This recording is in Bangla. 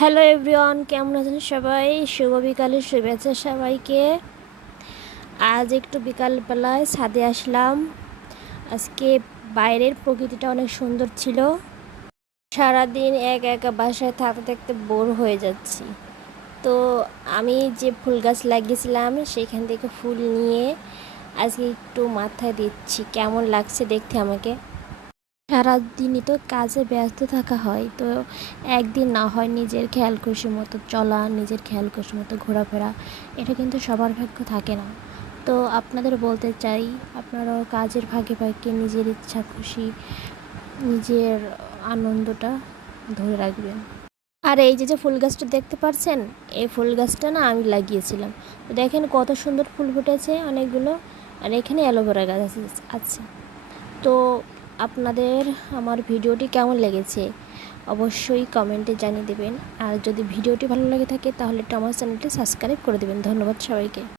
হ্যালো এভরিওয়ান, কেমন আছেন সবাই? শুভ বিকালের শুভেচ্ছা সবাইকে। আজ একটু বিকালবেলায় ছাদে আসলাম। আজকে বাইরের প্রকৃতিটা অনেক সুন্দর ছিল। সারাদিন একা বাসায় থাকতে থাকতে বোর হয়ে যাচ্ছি। তো আমি যে ফুল গাছ লাগিয়েছিলাম সেখান থেকে ফুল নিয়ে আজকে একটু মাথায় দিচ্ছি। কেমন লাগছে দেখতে আমাকে। সারাদিনই তো কাজে ব্যস্ত থাকা হয়, তো একদিন না হয় নিজের খেয়াল খুশি মতো চলা, নিজের খেয়াল খুশি মতো ঘোরাফেরা, এটা কিন্তু সবার ভাগ্য থাকে না। তো আপনাদের বলতে চাই, আপনারাও কাজের ফাঁকে ফাঁকে নিজের ইচ্ছা খুশি, নিজের আনন্দটা ধরে রাখবেন। আর এই যে যে ফুল গাছটা দেখতে পাচ্ছেন, এই ফুল গাছটা না আমি লাগিয়েছিলাম। তো দেখেন কত সুন্দর ফুল ফুটেছে অনেকগুলো। আর এখানে অ্যালোভেরা গাছ আছে। তো আপনাদের আমার ভিডিওটি কেমন লেগেছে অবশ্যই কমেন্টে জানিয়ে দেবেন। আর যদি ভিডিওটি ভালো লেগে থাকে তাহলে আমার চ্যানেলটি সাবস্ক্রাইব করে দেবেন। ধন্যবাদ সবাইকে।